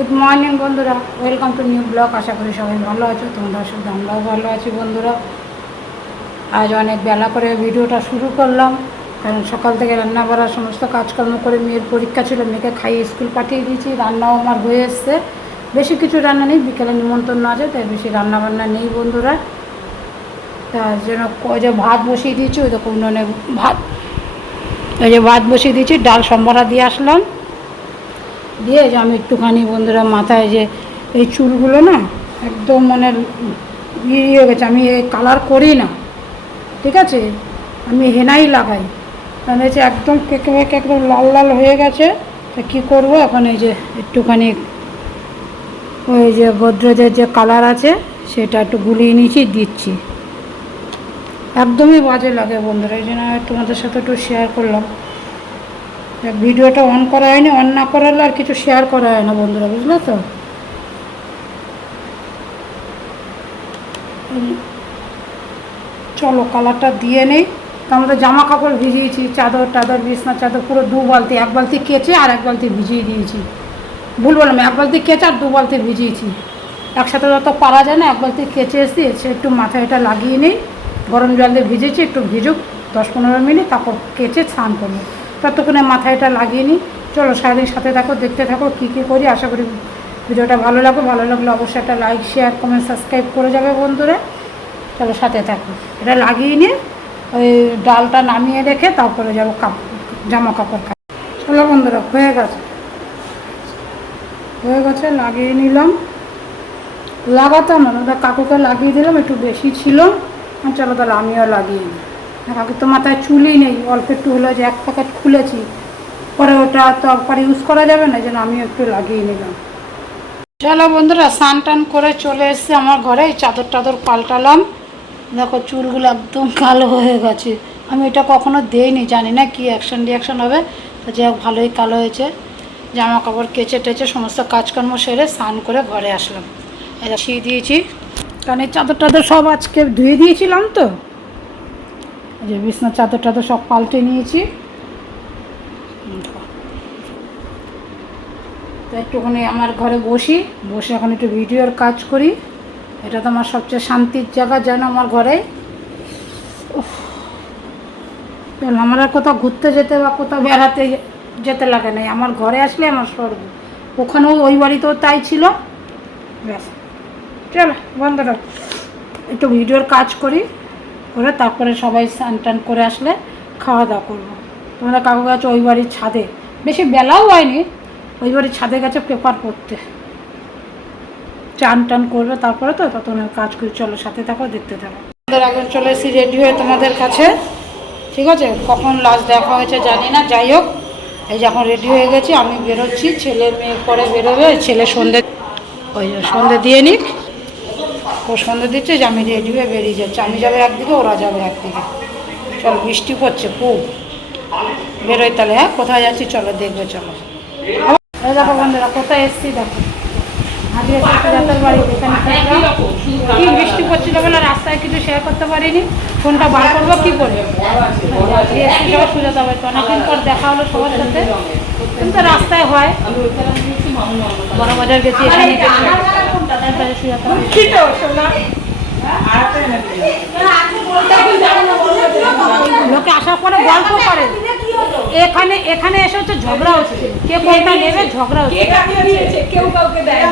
Good morning বন্ধুরা, welcome to new blog. আশা করি সবাই ভালো আছো, তোমাদের সাথে আমরাও ভালো আছি বন্ধুরা। আজ অনেক বেলা করে ভিডিওটা শুরু করলাম, কারণ সকাল থেকে রান্না বাড়া সমস্ত কাজকর্ম করে মেয়ের পরীক্ষা ছিল, মেয়েকে খাইয়ে স্কুল পাঠিয়ে দিয়েছি। রান্নাও আমার হয়ে এসছে, বেশি কিছু রান্না নেই, বিকেলে নিমন্ত্রণ আছে তাই বেশি রান্না বান্না নেই বন্ধুরা। তার জন্য ওই যে ভাত বসিয়ে দিয়েছি, ওই দেখো উনুনে ভাত, ওই যে ভাত বসিয়ে দিয়েছি, ডাল সম্বরা দিয়ে আসলাম। দিয়ে যে আমি একটুখানি বন্ধুরা মাথায় যে এই চুলগুলো না একদম মানে ইয়ে গেছে, আমি এই কালার করি না, ঠিক আছে, আমি হেনাই লাগাই, কারণ হচ্ছে একদম কেকে বেঁকে একদম লাল লাল হয়ে গেছে। তা কী করবো এখন, এই যে একটুখানি ওই যে গোদরেজের যে কালার আছে সেটা একটু গুলিয়ে নিয়েছি, দিচ্ছি। একদমই বাজে লাগে বন্ধুরা, এই জন্য তোমাদের সাথে একটু শেয়ার করলাম। ভিডিওটা অন করা হয়নি, অন না করালে আর কিছু শেয়ার করা হয় না বন্ধুরা, বুঝলে তো। চলো কালারটা দিয়ে নেই। তো আমরা জামা কাপড় ভিজিয়েছি, চাদর টাদর, বিছনা চাদর পুরো 2 বালতি, 1 বালতি কেচে আর 1 বালতি ভিজিয়ে দিয়েছি। ভুল বললাম, 1 বালতি কেচে আর 2 বালতি ভিজিয়েছি। একসাথে যত পারা যায় না, 1 বালতি কেচে এসে একটু মাথায় এটা লাগিয়ে নেই, গরম জল দিয়ে ভিজেছি, একটু ভিজুক 10-15 মিনিট, তারপর কেচে স্নান করবো। ততক্ষণে মাথায় এটা লাগিয়ে নিই। চলো সারাদিন সাথে থাকো, দেখতে থাকো কী কী করি। আশা করি ভিডিওটা ভালো লাগবে, ভালো লাগলে অবশ্যই একটা লাইক, শেয়ার, কমেন্ট, সাবস্ক্রাইব করে যাবে বন্ধুরা। চলো সাথে থাকো। এটা লাগিয়ে নিয়ে ওই ডালটা নামিয়ে রেখে তারপরে যাবো জামা কাপড় কাচতে। চলো বন্ধুরা, হয়ে গেছে, লাগিয়ে নিলাম। লাগাতাম না, ওটা কাকুকে লাগিয়ে দিলাম, একটু বেশি ছিল। চলো তাহলে আমিও লাগিয়ে নিই। কাকু তো মাথায় চুলই নেই, অল্প একটু হলো, যে 1 প্যাকেট খুলেছি, পরে ওটা তো একবার ইউজ করা যাবে না, যেন আমিও একটু লাগিয়ে নিলাম। চলো বন্ধুরা, স্নান টান করে চলে এসেছি আমার ঘরে, এই চাদর টাদর পাল্টালাম। দেখো চুলগুলো একদম কালো হয়ে গেছে, আমি এটা কখনো দেইনি, জানি না কি রিয়াকশন হবে। তো যাই হোক, ভালোই কালো হয়েছে। জামা কাপড় কেচে টেচে সমস্ত কাজকর্ম সেরে স্নান করে ঘরে আসলাম। এটা শুয়ে দিয়েছি, কারণ এই চাদর টাদর সব আজকে ধুয়ে দিয়েছিলাম, তো এই যে বিছনার চাদর টাদর সব পাল্টে নিয়েছি। তো একটুখানি আমার ঘরে বসে এখন একটু ভিডিওর কাজ করি। এটা তো আমার সবচেয়ে শান্তির জায়গা, যেন আমার ঘরে। আমার আর কোথাও ঘুরতে যেতে বা কোথাও বেড়াতে যেতে লাগে নাই, আমার ঘরে আসলে আমার স্বর্গ। ওখানেও ওই বাড়িতেও তাই ছিল। ব্যাস, চলো বন্ধুরা একটু ভিডিওর কাজ করি, করে তারপরে সবাই স্নান টান করে আসলে খাওয়া দাওয়া করবো। তোমরা কাকু গেছে ওই বাড়ির ছাদে, বেশি বেলাও হয়নি, ওই বাড়ির ছাদে গেছে পেপার পড়তে, চান টান করবে তারপরে, তো ততক্ষণ কাজ করি। চলো সাথে থাকো, দেখতে থাকো। আমাদের আগে চলে এসেছি রেডি হয়ে তোমাদের কাছে, ঠিক আছে। কখন লাস্ট দেখা হয়েছে জানি না, যাই হোক এই যে এখন রেডি হয়ে গেছি, আমি বেরোচ্ছি, ছেলে মেয়ে পরে বেরোবে। ছেলে সন্ধে, ওই সন্ধে দিয়ে নিক, ও সন্ধে দিচ্ছে, যে আমি রেডি হয়ে বেরিয়ে যাচ্ছি। আমি যাবে একদিকে, ওরা যাবে একদিকে। চলো, বৃষ্টি পড়ছে খুব, বেরোই তাহলে। হ্যাঁ, কোথায় যাচ্ছি চলো দেখবে, চলো। দেখো বন্ধুরা, কোথায় এসছি দেখো, আজকে যাত্রার বাড়ি। কি বৃষ্টি পড়ছিল বলে রাস্তায় কিছু শেয়ার করতে পারিনি, ফোনটা বার করবো কী করে। এসছি সবার সুজাতা বাড়িতে, অনেকদিন পর দেখা হলো সবার সাথে, কিন্তু রাস্তায় হয়। বড় বাজার গেছি, এখানে সুজাতা লোকে আসার পরে গল্প করে, এখানে এসে হচ্ছে ঝগড়া হচ্ছে, কে কোনটা নেবে, ঝগড়া হচ্ছে, কেউ কাউকে দেয়।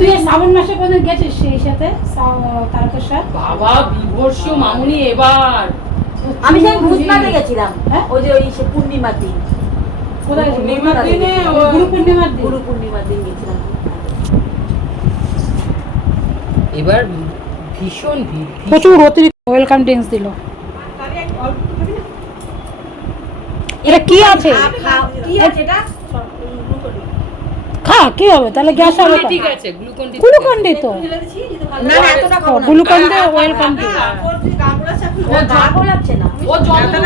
তুই শ্রাবণ মাসে কোনদিন গেছিস সেই সাথে তারকেশ্বর? বাবা বিভর্ষ মামুনি, এবার আমি সেই ভূতনাথে গেছিলাম, ওই যে ওই পূর্ণিমার দিন। কোথায়? পূর্ণিমার দিনে, গুরু পূর্ণিমার দিন গেছিলাম। এবার ভীষণ ভিড়, প্রচুর অতিরিক্ত ওয়েলকাম ড্রিঙ্কস দিল। এটা কি আছে? খা, কি হবে তাহলে, গ্যাস হবে? ঠিক আছে, গ্লুকন ডি তো না না, এতটা খাও না। Glucon D welcome D. ও গা লাগছে না, ও যতটা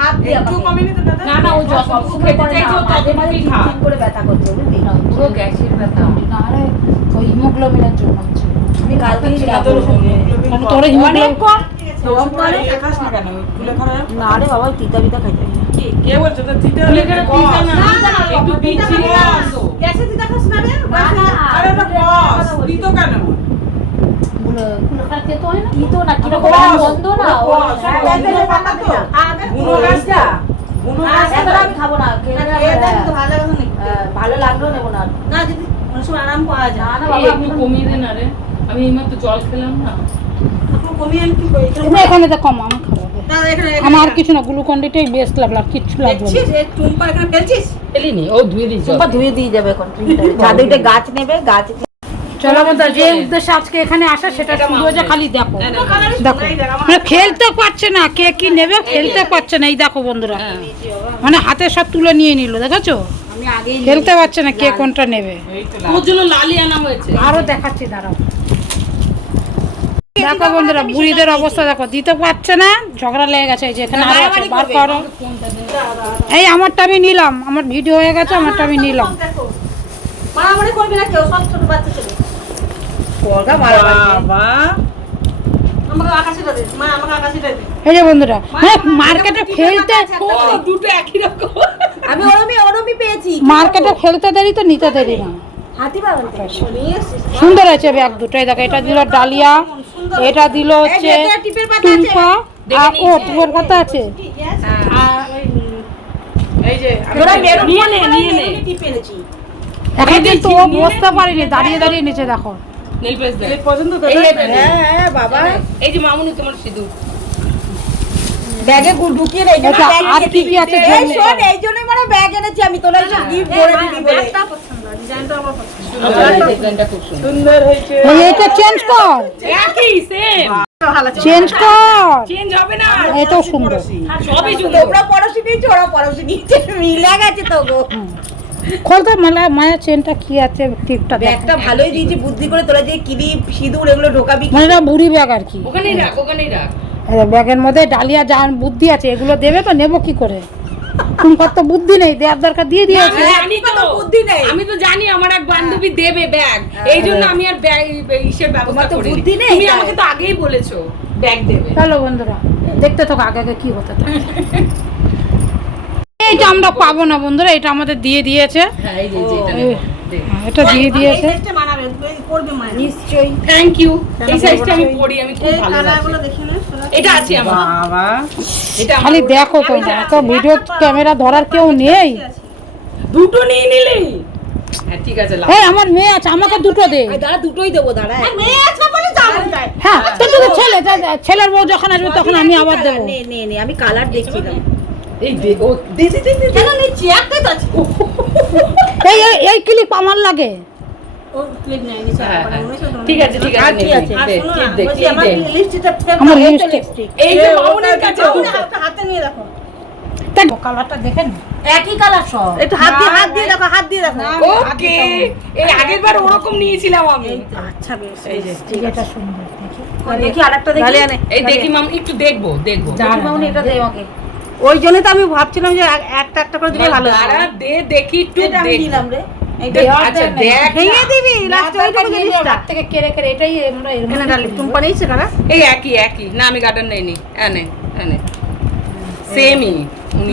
হাত দিয়ে একটু কমেনি তো দাদা। না না, ও যতটুকু খেতে চাইছে ও ততটুকুই খা। ঠিক করে ব্যথা করছে, বুঝলি? পুরো গ্যাসের ব্যথা। না রে, ওই হিমোগ্লোবিনের জন্য হচ্ছে। আমি কালকে তোর হিমোগ্লোবিন গরম করে খাস না কেন ফুলে খাওয়া না রে বাবা তিতা বিতা খাইতে কে বলছে তো তিতে ফুলে খাওয়া তিতা না। একটু তিতা বিচ্ছিরি কস। গন্ধ। গ্যাসে তিতা খাস না রে আরে ওটা কস তিতো কেন কুলখার খেতে হয় না তিতো না কি রকম গন্ধ না কস বন্ধুর পাতা তো বুনো গাছটা বুনো গাছ এত আমি খাবো না ভালো লাগলো নেবো না না যদি অনেক সময় আরাম পাওয়া যায় না এই একটু কমিয়ে দে না রে, আমি এইমাত্র জল খেলাম না। তুমি এখানে তো কম আমি খাবো আমার আর কিছু না গ্লুকন্ডিটাই বেস্ট লাগলো আর কিচ্ছু লাগবে না ফেলিনি, ও ধুয়ে দিয়েছ। সুম্পা ধুয়ে দিয়ে যাবে এখন ছাদে উঠে গাছ নেবে গাছ চলো বন্ধুরা, যে উদ্দেশ্যে আজকে এখানে আসা সেটা শুধু যে খালি দেখো দেখো মানে খেলতে পারছে না, কে কি নেবে খেলতে পারছে না। এই দেখো বন্ধুরা মানে হাতে সব তুলে নিয়ে নিল, দেখেছো? আমি আগেই খেলতে পারছে না কে কোনটা নেবে। এই তো ওর জন্য লালি আনা হয়েছে। আরো দেখাচ্ছি দাঁড়াও। দেখো বন্ধুরা বুড়িদের অবস্থা দেখো, দিতে পারছে না, ঝগড়া লেগে গেছে। এই যে এখানে আরো আছে, বার করো। এই আমারটা আমি নিলাম, আমার ভিডিও হয়ে গেছে, আমারটা আমি নিলাম। মারামারি করবি না কেউ, সব ছোট বাচ্চা ছেলে বাবা আমাকে আকাশিটা দে মা, আমাকে আকাশিটা দে। এই যে বন্ধুরা মানে মার্কেটে খেলতে ও দুটো একই রকম। আমি ওরমি পেয়েছি মার্কেটে খেলতে দেরি তো নিতে দেরি না। হাতি বাগান নিয়ে এসেছিস। সুন্দর আছে ব্যাগ দুটো। এই দেখো এটা দিল ডালিয়া, এটা দিল হচ্ছে টুম্পা, আর ও তোমার কথা আছে। এই যে ওরা মেরুন নিয়ে নে, নিয়ে নে। টিপ এনেছি। এখন কিন্তু ও বসতে পারিনি, দাঁড়িয়ে দাঁড়িয়ে নিচে দেখো। নেল পেস্ট দে। এই পর্যন্ত তো এই যে নে। হ্যাঁ বাবা এই যে মামুনি তোমার সিঁদুর। ব্যাগে ঢুকিয়ে রে। এটা আর কি কি আছে এই শোন, এই জন্যই মানে ব্যাগ এনেছি আমি, তোরা এসে গিফট করে দিবি বলে। আমার এই ডিজাইনটা খুব সুন্দর। সুন্দর হয়েছে এই এটা চেঞ্জ কর, একই সেম। চেঞ্জ কর, চেঞ্জ হবে না। এটাও সুন্দর। সবই সুন্দর। তোমরা পড়োশি দিয়েছো, ওরা পড়োশি দিয়েছে, মিলে গেছে তো গো। খোলতো মায়া চেনটা কি আছে টিপটা দেখ। ব্যাগটা ভালোই দিয়েছি বুদ্ধি করে, তোরা যে ক্লিপ সিঁদুর এগুলো ঢোকাবি। মানে এটা বুড়ি ব্যাগ আর কি। ওখানেই রাখ, ওখানেই রাখ। এই ব্যাগের মধ্যে ডালিয়া যান বুদ্ধি আছে, এগুলো দেবে তো নেবো কি করে? তোমার তো বুদ্ধি নেই, দেওয়ার দরকার দিয়ে দিয়েছে। জানি তো, বুদ্ধি নেই। আমি তো জানি আমার এক বান্ধবী দেবে ব্যাগ, এই জন্য আমি আর ব্যাগ ইসের ব্যবস্থা তোমার তো করি। বুদ্ধি নেই, তুমি তাই। আমাকে তো আগেই বলেছো ব্যাগ দেবে। চলো বন্ধুরা দেখতে থাকো আগে আগে কি হতে থাকে। এইটা আমরা পাবো না বন্ধুরা, এটা আমাদের দিয়ে দিয়েছে। হ্যাঁ এই যে এটা এই- হ্যাঁ, এটা দিয়ে দিয়েছে। নিশ্চয়ই। Thank you. এই সাইজটা আমি পরি, আমি খুব ভালো লাগে। এটা আছে আমার। বাবা এটা আমার। খালি দেখো তোমরা, তো ভিডিও ক্যামেরা ধরার কেউ নেই। দুটো নিয়ে নিলেই। হ্যাঁ ঠিক আছে লাও। এই আমার মেয়ে আছে, আমাকে দুটো দে। দাঁড়া দুটোই দেবো, দাঁড়া। মেয়ে আছে বলে যাবো তাই। হ্যাঁ তো তোর ছেলে ছেলের বউ যখন আসবে তখন আমি আবার দেবো। নে নে নে, আমি কালার দেখছিলাম। এই দে ও দে দে দে দে। কেন নিচ্ছি? একটাই তো আছে। এই এই ক্লিপ আমার লাগে। ও ক্লিপ নেই নিচে। হ্যাঁ, হ্যাঁ। ঠিক আছে ঠিক আর আছে কি নে, আছে? দে, শোনো clip না, দে, বলছি clip আমার দে। লিপস্টিকটা আমার এই তো lipstick। লিপস্টিক। এই যে মামুনের কাছে হাতে নিয়ে দেখো। তাই কালারটা দেখেন। একই কালার সব। একটু হাত দিয়ে দেখো, হাত দিয়ে দেখো। ওকে। এই আগেরবার ওরকম নিয়েছিলাম আমি। আচ্ছা বেশ। এই যে ঠিক আছে সুন্দর দেখি। দেখি আরেকটা দেখি। এই দেখি মাম একটু দেখবো দেখবো। মামুনি এটা দে আমাকে। ওই জন্য তো আমি ভাবছিলাম যে একটা একটা করে দিলে ভালো দাঁড়া দে দেখি একটু এটা আমি দেখবো। দিলাম রে। আচ্ছা দেখ। ভেঙে দিবি লাস্ট লাস্টে ওইটুকু জিনিসটা। হাত থেকে কেড়ে কেড়ে এটাই আমরা এর এখানে মধ্যে ডালি টুম্পা নেইছে কারা? এই একই একই না আমি গার্ডার নেইনি এনে এনে সেমই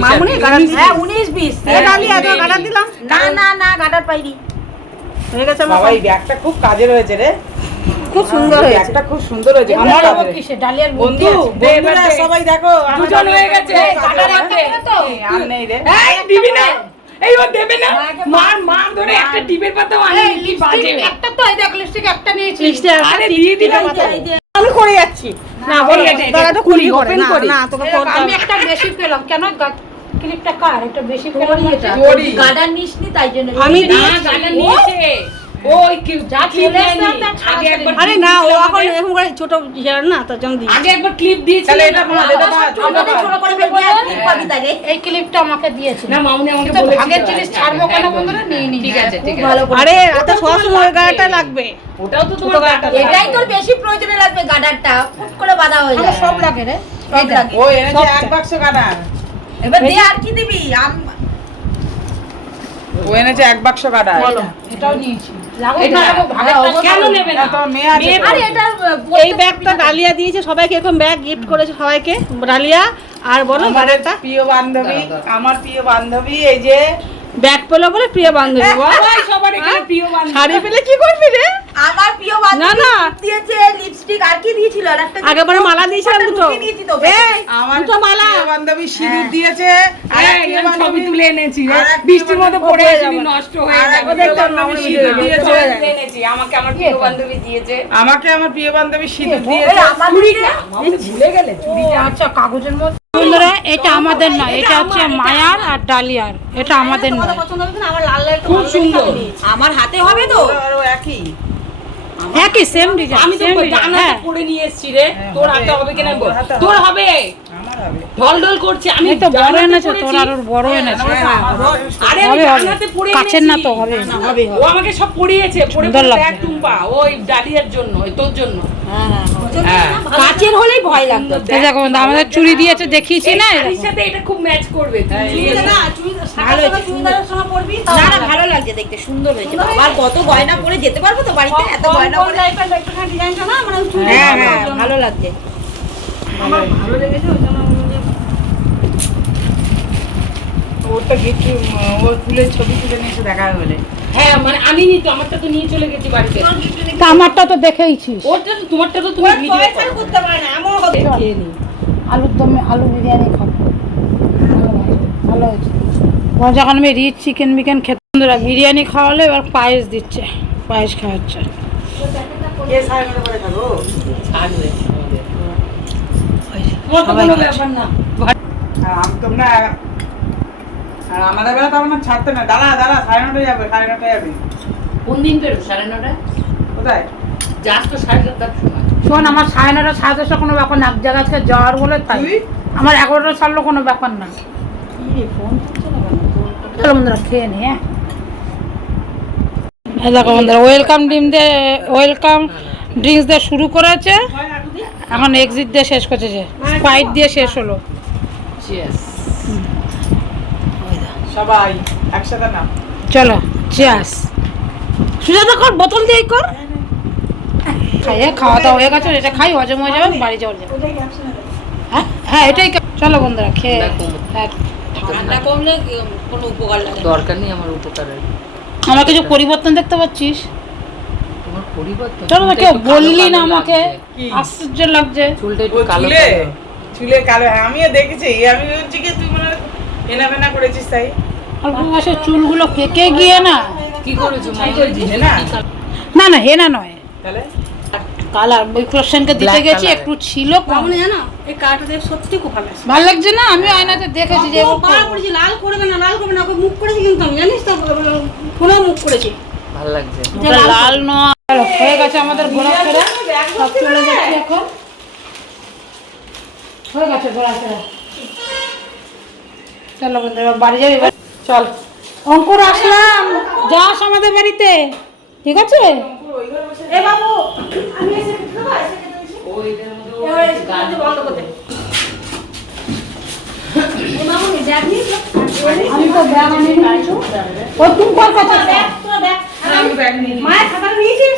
মামুনি গাডার দিছি। হ্যাঁ 19 20 হ্যাঁ, এ ডালি এত 19 গাডার দিলাম। না না না গাডার পাইনি। হয়ে গেছে আমার। বাবা এই ব্যাগটা খুব কাজের হয়েছে রে খুব সুন্দর হয়েছে। ব্যাগটা খুব সুন্দর হয়েছে আমার আমার আবার কিসে ডালিয়ার বুদ্ধি বন্ধু আছে। দে, বন্ধুরা এবার দে। সবাই দেখো আমার দুজন হয়ে গেছে। গাডার গাডার আছে। আছে তো? আর নেই রে এই দিবি না এই ও দেবে না মার মার ধরে একটা টিপের পাতাও আনি এই কি বাজে লিপস্টিক একটা তো এই দেখ লিপস্টিক একটা নিয়েছি। আরে দিয়ে দিলাম তো আমি করে যাচ্ছি। না বল এটা দাঁড়াটা খুলি করে ওপেন না করি না তোকে এই করতে আমি হবে। একটা বেশি পেলাম কেন ক্লিপটা কার একটা বেশি পেলাম এটা। জড়ি গাডার নিসনি তাই জন্য। আমি না গার্ডার নিয়েছে ওই কি যা চলে চলে এসছে আগে একবার আরে না ও এখন এরকম করে ছোট ইয়ার না তো জম দিই। আগে একবার ক্লিপ দিয়েছি তাহলে এটা তোমার এটা আমাদের ছোট করে ফেলবি আর কি পাবি তাইলে। এই ক্লিপটা আমাকে দিয়েছে। না মামুনি আমাকে তো বলেছিল ভাগের জিনিস ছাড়বো কেন বন্ধুরা নিয়ে নি। ঠিক আছে ঠিক ভালো আছে করে। আরে এত সহজ সময় গাডারটা লাগবে। ওটাও তো তোমার গাটা এটাই তোর বেশি প্রয়োজনে লাগবে গাডারটা। ফুট করে বাঁধা হয়ে আমার যায়। সব লাগে রে। সব লাগে। ও এনেছে এক বাক্স গাডার এবার দে আর কি দিবি? ও এনেছে 1 বাক্স গাডার। এটাও নিয়েছি এটা কেন নেবে না? তো মেয়ে আছে তো। আরে এটা এই ব্যাগটা ডালিয়া দিয়েছে সবাইকে, এরকম ব্যাগ গিফট করেছে সবাইকে ডালিয়া। আর বলো আমার বারেটা প্রিয় বান্ধবী, আমার প্রিয় বান্ধবী এই যে ব্যাগ পেলো বলে প্রিয় বান্ধবী। বাহ! সবাই সবার এখানে প্রিয় বান্ধবী। শাড়ি পেলে কি করবি রে? আমার প্রিয় না বান্ধবী না দিয়েছে লিপস্টিক, আর কি দিয়েছিল? আর একটা আগে পরে মালা দিয়েছিলাম দুটো। নিয়েছি তো আমার দুটো মালা। প্রিয় বান্ধবী সিঁদুর দিয়েছে, আর এই, প্রিয় আমি ছবি বান্ধবী তুলে এনেছি রে। আর এক বৃষ্টির প্রিয় মধ্যে পড়ে আসিনি, নষ্ট হয়ে আর এক যাবে। প্রিয় বান্ধবী সিঁদুর দিয়েছে। ছবি তুলে এনেছি, আমাকে আমার প্রিয় বান্ধবী দিয়েছে। আমাকে আমার প্রিয় বান্ধবী সিঁদুর দিয়েছে। চুড়িটা আমাকে ভুলে গেলে চুড়িটা। আচ্ছা কাগজের মধ্যে বন্ধুরা এটা আমাদের না, এটা হচ্ছে মায়ার আর ডালিয়ার, এটা আমাদের তোমাদের নয়। পছন্দ হবে না, আমার লাল লাল খুব সুন্দর। আমার হাতে হবে তো? ওরও একই। একই সেম ডিজাইন, আমি তো সেম ডিজাইন। জানাতে হ্যাঁ পড়ে নিয়ে এসেছি রে। তোর হাতে হবে কিনা বল। আমার হাতে তোর হবে। আমার হবে। ঢল ঢল করছে। আমি এই তো বড় জানাতে এনেছে, পড়েছি। তোর আর ওর বড় এনেছে। আরে আমি হবে, হবে। জানাতে পড়ে কাছের না তো, হবে। ও আমাকে সব পড়িয়েছে, পড়ে সুন্দর পড়ে লাগছে। দেখ টুম্পা, ওই ডালিয়ার জন্য, ওই তোর জন্য। হ্যাঁ। কাচের হলেই ভয় লাগতো। এই দেখো বন্ধু, আমাদের চুড়ি দিয়েছে দেখিয়েছি না, এই শাড়ির দেখো। সাথে এটা খুব ম্যাচ করবে। তুই নিয়ে না, ভালো হয়েছে, চুড়িদারের সঙ্গে পরবি। না না, ভালো লাগছে দেখতে, সুন্দর হয়েছে। আর কত গয়না পরে যেতে পারবো তো বাড়িতে? এত গয়না পরে। ডিজাইনটা না মানে হ্যাঁ হ্যাঁ, ভালো লাগছে। ওটা গিফট, ওর ফুলের ছবি তুলে নিয়েছে দেখা বলে। হ্যাঁ মানে আমি নি তো, আমারটা তো নিয়ে চলে গেছি বাড়িতে। তা আমারটা তো দেখেইছিস। ওরটা তো তোমারটা তো তুমি ভিডিও করো। করতে পারে না, এমন হবে। খেয়ে নি। আলুর দম, আলু বিরিয়ানি খাবো, ভালো হয়েছে। ও যখন আমি রিচ চিকেন মিকেন খেতে, বন্ধুরা বিরিয়ানি খাওয়ালে এবার পায়েস দিচ্ছে, পায়েস খাওয়াচ্ছে। কে সাইড করে খাবো? থাকবে আমাদের। তোমার তো কোনো ব্যাপার না। আর আমি তোমরা, আর আমাদের বেলা তো আমার ছাড়তে না। দাঁড়া দাঁড়া, 9:30 যাবে, 9:30 যাবে। কোন দিন বেরো? 9:30? কোথায়? যাস তো 7:30 সময়। শোন, আমার 9:30 10:30 কোনো ব্যাপার না, এক জায়গা আজকে যাওয়ার বলে তাই। তুই? আমার 11টা ছাড়লো কোনো ব্যাপার না। চলো বন্ধুরা খেয়ে নি। হ্যাঁ এই দেখো বন্ধুরা, ওয়েলকাম ওয়েলকাম ড্রিঙ্কস দিয়ে শুরু করেছে, এখন এক্সিট দিয়ে শেষ করছে, যে স্প্রাইট দিয়ে শেষ হলো। Cheers. সবাই একসাথে না। চলো চিয়ার্স। সুজাতা কর, বোতল দিয়ে কর। খাইয়ে খাওয়া দাওয়া হয়ে গেছে, এটা খাই হজম হয়ে যাবে, বাড়ি যাওয়া যাবে। হ্যাঁ হ্যাঁ এটাই চলো বন্ধুরা খেয়ে। হ্যাঁ, ঠান্ডা কমলে কোনো উপকার লাগে না। দরকার নেই আমার উপকারের। আমার কিছু পরিবর্তন দেখতে পাচ্ছিস? তোমার পরিবর্তন। চলো না, চুলটা কেউ একটু কালো বললি না কালো আমাকে, লাগছে। কি? আশ্চর্য লাগছে। চুলটা ও একটু কালো চুলে, কালো। চুলে কালো। হ্যাঁ, আমিও দেখেছি। আমি বলছি কি তুই মনে হয় হেনা ফেনা করেছিস তাই। অল্প বয়সে চুলগুলো পেকে গিয়ে না, কি করেছো মা? করেছিস, হেনা? না না হেনা নয়, তাহলে কালার ওই ক্লোশনকে দিতে Black গেছি, colour একটু ছিল কম। মামনি জানো এই কার্ডটা দেখে সত্যি খুব ভালো লাগছে। ভালো লাগছে না? আমি আয়নাতে দেখেছি যে এবার বার করেছি, লাল করবে না, লাল করবে না, ওকে মুখ করেছি কিন্তু আমি জানিস তো, ফোনেও মুখ করেছি। ভালো লাগছে। ওটা লাল নয়। চলো, হয়ে গেছে আমাদের ঘোরাফেরা, সব চলে যাচ্ছি এখন। হয়ে গেছে ঘোরাফেরা। চলো বন্ধুরা বাড়ি যাবি এবার। চল। অঙ্কুর আসলাম, যাস আমাদের বাড়িতে, ঠিক আছে? এ বাবু আমি এসে খেতে পারি, এসে খেতে দিছি। এবার এসে খেতে বন্ধ করতে। এ মামনি ব্যাগ নিয়ে আমি তো ব্যাগ আনিনি কিছু। ও তুমি কোন কথা? তোরা ব্যাগ আমি ব্যাগ নিয়ে নিই। মায়ের খাতা নিয়েছিস?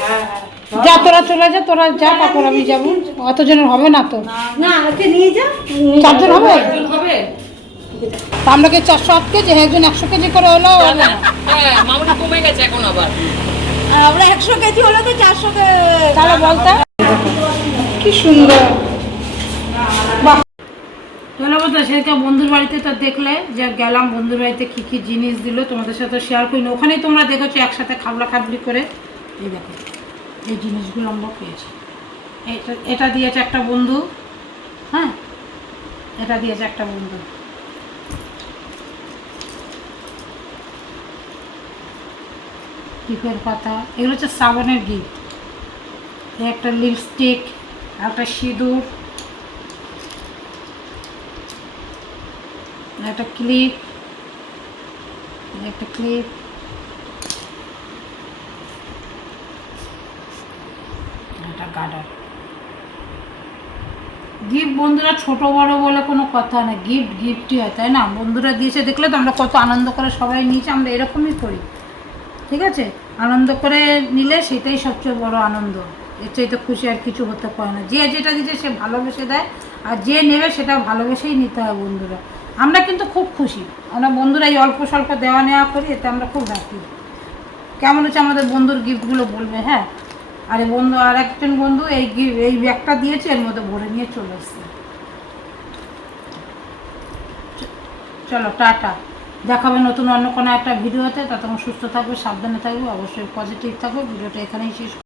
যা তোরা চলে যা, তোরা যা, তারপর আমি যাবো। অতজনের হবে না তো, না ওকে নিয়ে যা। 4 জন হবে। হবে? তা আমরা কি 408 কেজি, একজন 100 কেজি করে হলো হবে না? হ্যাঁ, মামুনি কমে গেছে এখন আবার। আমরা 100 কেজি হলে তো 400 তাহলে বলতে কি সুন্দর। বাহ, চলো বলতে সেটা বন্ধুর বাড়িতে তো দেখলে যে গেলাম, বন্ধুর বাড়িতে কি কি জিনিস দিল তোমাদের সাথে শেয়ার করিনি, ওখানেই তোমরা দেখেছো একসাথে খাবলা খাবলি করে। এই দেখো এই জিনিসগুলো আমরা পেয়েছি। এটা দিয়েছে একটা বন্ধু, হ্যাঁ এটা দিয়েছে একটা বন্ধু। টিপের পাতা, এগুলো হচ্ছে শ্রাবণের গিফট। একটা লিপস্টিক, একটা সিঁদুর, একটা ক্লিপ, একটা ক্লিপ, একটা গার্ডার। গিফট বন্ধুরা ছোট বড় বলে কোনো কথা না, গিফট গিফটই হয়, তাই না? বন্ধুরা দিয়েছে দেখলে তো আমরা কত আনন্দ করে সবাই নিয়েছি, আমরা এরকমই করি, ঠিক আছে? আনন্দ করে নিলে সেটাই সবচেয়ে বড় আনন্দ, এর চাইতে খুশি আর কিছু হতে পারে না। যে যেটা দিচ্ছে সে ভালোবেসে দেয়, আর যে নেবে সেটা ভালোবেসেই নিতে হয় বন্ধুরা। আমরা কিন্তু খুব খুশি, আমরা বন্ধুরা এই অল্প স্বল্প দেওয়া নেওয়া করি, এতে আমরা খুব হ্যাপি। কেমন হচ্ছে আমাদের বন্ধুর গিফটগুলো বলবে, হ্যাঁ? আরে বন্ধু, আর একজন বন্ধু এই ব্যাগটা দিয়েছে, এর মধ্যে ভরে নিয়ে চলে এসছে। চলো টাটা, দেখাবে নতুন অন্য কোনো একটা ভিডিওতে। ততক্ষণ সুস্থ থাকবে, সাবধানে থাকবে, অবশ্যই পজিটিভ থাকবে। ভিডিওটা এখানেই শেষ।